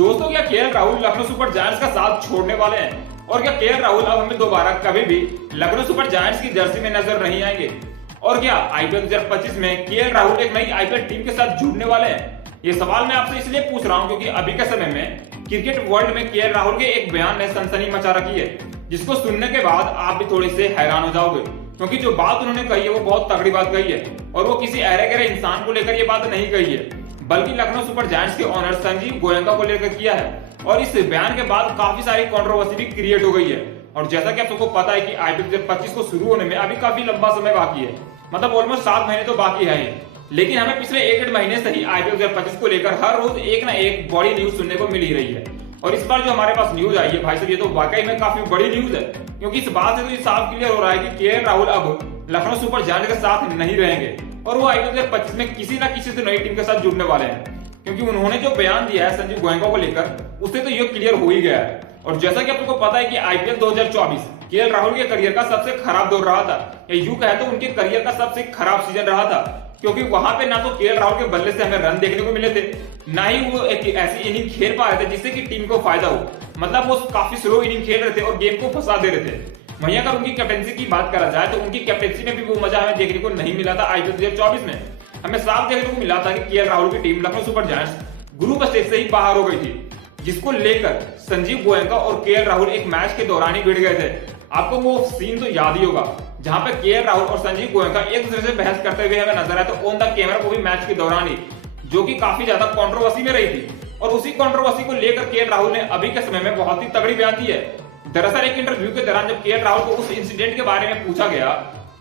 दोस्तों, क्या KL Rahul Lucknow super giants का साथ छोड़ने वाले हैं? और क्या केएल राहुल अब हमें दोबारा कभी भी लखनऊ सुपर जायंट्स की जर्सी में नजर नहीं आएंगे? और क्या आईपीएल 2025 में केएल राहुल एक नई आईपीएल टीम के साथ जुड़ने वाले हैं? ये सवाल मैं आपसे इसलिए पूछ रहा हूं क्योंकि अभी के समय में क्रिकेट वर्ल्ड में केएल राहुल के एक बयान ने सनसनी मचा रखी है, जिसको सुनने के बाद आप भी थोड़े से हैरान हो जाओगे, क्योंकि जो बात उन्होंने कही है वो बहुत तगड़ी बात कही है। और वो किसी अरे गहरे इंसान को लेकर ये बात नहीं कही है, बल्कि लखनऊ सुपर जायंट्स के ओनर संजीव गोयनका को लेकर किया है। और इस बयान के बाद काफी सारी कंट्रोवर्सी भी क्रिएट हो गई है। और जैसा कि आप सबको पता है कि आईपीएल 2025 को शुरू होने में अभी काफी लंबा समय बाकी है, मतलब ऑलमोस्ट 7 महीने तो बाकी है ही। लेकिन हमें पिछले 1-1.5 महीने से ही आईपीएल 2025 को लेकर हर रोज एक ना एक बड़ी न्यूज सुनने को मिल ही रही है। और इस बार जो हमारे पास न्यूज आई है भाई साहब, ये तो वाकई में काफी बड़ी न्यूज है, क्योंकि इस बात से तो ये साफ क्लियर हो रहा है कि केएल राहुल अब लखनऊ सुपर जायंट्स के साथ नहीं रहेंगे और वो आईपीएल 2025 में किसी ना किसी से नई टीम के साथ जुड़ने वाले हैं। क्योंकि उन्होंने जो बयान दिया है संजीव गोयनका को लेकर, उससे तो ये क्लियर हो ही गया है। और जैसा कि आपको पता है कि आईपीएल 2024 केएल राहुल के करियर का सबसे खराब दौर रहा था, या यूं कहे तो उनके करियर का सबसे खराब सीजन रहा था, क्योंकि वहां पे ना तो केएल राहुल के बल्ले से हमें रन देखने को मिले थे, ना ही वो एक ऐसी इनिंग खेल पा रहे थे जिससे कि टीम को फायदा हो। मतलब वो काफी स्लो इनिंग खेल रहे थे और गेम को फंसा दे रहे थे। वहीं अगर उनकी कैप्टनसी की बात करा जाए तो उनकी कैप्टनसी में भी वो मजा हमें देखने को नहीं मिला था। आईपीएल 2024 में हमें साफ देखने को मिला था कि केएल राहुल की team Lucknow super giants group stage से ही बाहर हो गई थी, जिसको लेकर संजीव गोयनका और केएल राहुल एक मैच के दौरान ही भिड़ गए थे। आपको वो सीन तो याद ही होगा जहां पे केएल राहुल और संजीव गोयनका एक दूसरे से बहस करते हुए हमें नजर आया, तो ऑन द कैमरा वो भी मैच के दौरान ही, जो कि काफी ज्यादा कंट्रोवर्सी में रही थी। और उसी कंट्रोवर्सी को लेकर केएल राहुल ने अभी के समय में बहुत ही तगड़ी बयान दी है। दरअसल एक इंटरव्यू के दौरान जब केएल राहुल को उस इंसिडेंट के बारे में पूछा गया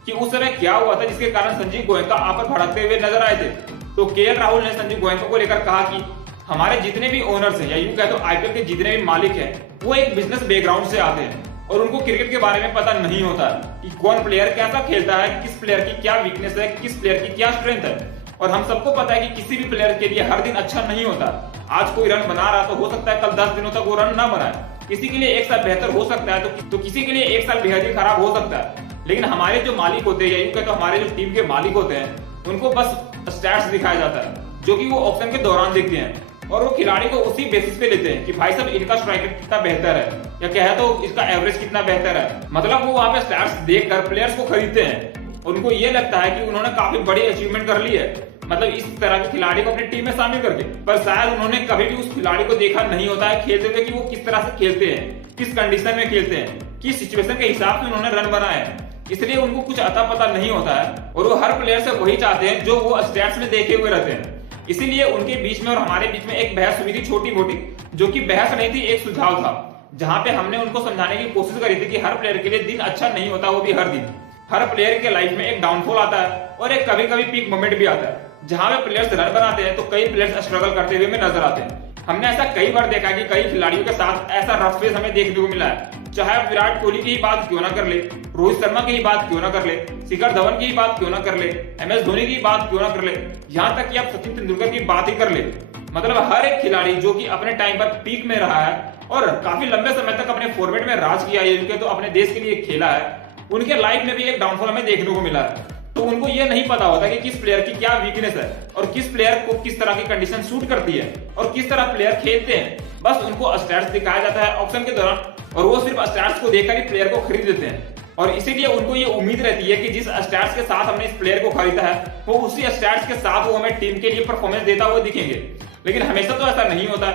कि उस समय क्या हुआ था जिसके कारण संजीव गोयनका आप पर भड़कते हुए नजर आए थे, तो केएल राहुल ने संजीव गोयनका को लेकर कहा कि हमारे जितने भी ओनर्स हैं, या यूं कहे तो आईपीएल के जितने भी मालिक हैं, वो एक बिजनेस बैकग्राउंड से आते हैं और उनको क्रिकेट के बारे में पता नहीं होता कि कौन प्लेयर कैसा खेलता है, किस प्लेयर की क्या वीकनेस है, किस प्लेयर की क्या स्ट्रेंथ है। और हम सबको पता है कि किसी भी प्लेयर के लिए हर दिन अच्छा नहीं होता। आज कोई रन बना रहा तो हो सकता है कल 10 दिनों तक वो रन ना बनाए। किसी के लिए एक साल बेहतर हो सकता है तो किसी के लिए एक साल बेहद ही खराब हो सकता है। लेकिन हमारे जो मालिक होते हैं, या यूं कहे तो हमारे जो टीम के मालिक होते हैं, उनको बस स्टैट्स दिखाया जाता है, जो कि वो ऑप्शन के दौरान देखते हैं और वो खिलाड़ी को उसी बेसिस पे लेते हैं कि भाई साहब इनका स्ट्राइक रेट कितना बेहतर है, या कहे तो इसका एवरेज कितना बेहतर है। मतलब वो वहां पे स्टैट्स देखकर प्लेयर्स को खरीदते हैं और उनको ये लगता है कि उन्होंने काफी बड़ी अचीवमेंट कर ली है, मतलब इस तरह के खिलाड़ी को अपनी टीम में शामिल करके। पर शायद उन्होंने कभी भी उस खिलाड़ी को देखा नहीं होता है खेलते हुए कि वो किस तरह से खेलते हैं, किस कंडीशन में खेलते हैं, किस सिचुएशन के हिसाब से उन्होंने रन बनाए हैं। इसलिए उनको कुछ अता पता नहीं होता है और वो हर प्लेयर से वही चाहते हैं जो वो स्टैट्स में देखे हुए रहते हैं। इसीलिए उनके बीच में और हमारे बीच में एक बहस हुई थी छोटी मोटी, जो कि बहस नहीं थी, एक सुझाव था, जहां पे हमने उनको समझाने की कोशिश करी थी कि हर प्लेयर के लिए दिन अच्छा नहीं होता, वो भी हर दिन। हर प्लेयर के लाइफ में एक डाउनफॉल आता है और एक कभी कभी पीक मोमेंट भी आता है, जहां पे प्लेयर्स रन बनाते हैं तो कई प्लेयर्स स्ट्रगल करते हुए में नजर आते हैं। हमने ऐसा कई बार देखा कि कई खिलाड़ियों के साथ ऐसा रफ फेस हमें देखने को मिला है, चाहे आप विराट कोहली की ही बात क्यों ना कर ले, रोहित शर्मा की ही बात क्यों ना कर ले, शिखर धवन की ही बात क्यों ना कर ले, एमएस धोनी की बात क्यों ना कर ले, यहाँ तक कि आप सचिन तेंदुलकर की बात ही कर ले। मतलब हर एक खिलाड़ी जो कि अपने टाइम पर पीक में रहा है और काफी लंबे समय तक अपने फॉर्मेट में राज किया है, उनके तो अपने देश के लिए खेला है, उनके लाइफ में भी एक डाउनफॉल हमें देखने को मिला है। तो उनको ये नहीं पता होता कि किस प्लेयर की क्या वीकनेस है और किस प्लेयर को किस तरह की कंडीशन सूट करती है और किस तरह प्लेयर खेलते हैं। बस उनको स्टैट्स दिखाया जाता है ऑप्शन के दौरान और वो सिर्फ स्टैट्स को देखकर ही प्लेयर को खरीद लेते हैं। और इसीलिए उनको ये उम्मीद रहती है कि जिस स्टैट्स के साथ हमने इस प्लेयर को खरीदा है, वो उसी स्टैट्स के साथ वो हमें टीम के लिए परफॉर्मेंस देता हुआ दिखेंगे। लेकिन हमेशा तो ऐसा नहीं होता।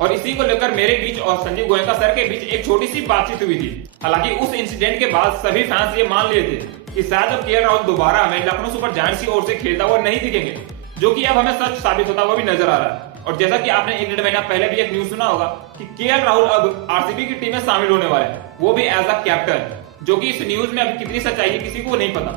और इसी को लेकर मेरे बीच और संजीव गोयनका सर के बीच एक छोटी सी बातचीत हुई थी। हालांकि उस इंसिडेंट के बाद सभी फैंस ये मान लिए थे कि शायद अब केएल राहुल दोबारा हमें लखनऊ सुपर जायंट्स की ओर से खेलता हुआ नहीं दिखेंगे, जो कि अब हमें सच साबित होता हुआ भी नजर आ रहा है। और जैसा कि आपने 1-1.5 महीना पहले भी एक न्यूज सुना होगा कि केएल राहुल अब आरसीबी की टीम में शामिल होने वाले हैं, वो भी एज अ कैप्टन, जो कि इस न्यूज में अभी कितनी सच्चाई है किसी को नहीं पता।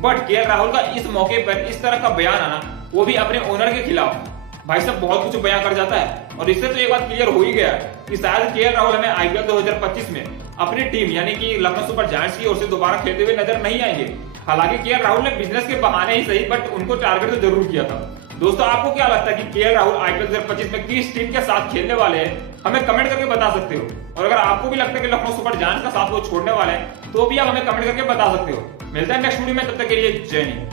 बट केएल राहुल का इस मौके पर इस तरह का बयान आना, वो भी अपने ओनर के खिलाफ, भाई साहब बहुत कुछ बयां कर जाता है। और इससे तो एक बात क्लियर हो ही गया कि शायद केएल राहुल हमें आईपीएल 2025 में अपनी टीम यानी कि लखनऊ सुपर जायंट्स की ओर से दोबारा खेलते हुए नजर नहीं आएंगे। हालांकि केएल राहुल ने बिजनेस के बहाने ही सही, बट उनको टारगेट तो जरूर किया था। दोस्तों, आपको क्या लगता है कि केएल राहुल आईपीएल 2025 में किस टीम के साथ खेलने वाले हैं? हमें कमेंट करके बता सकते हो। और अगर आपको भी लगता है कि लखनऊ सुपर जायंट्स का साथ वो छोड़ने वाले हैं, तो भी आप हमें कमेंट करके बता सकते हो। मिलते हैं नेक्स्ट वीडियो में, तब तक के लिए जय हिंद।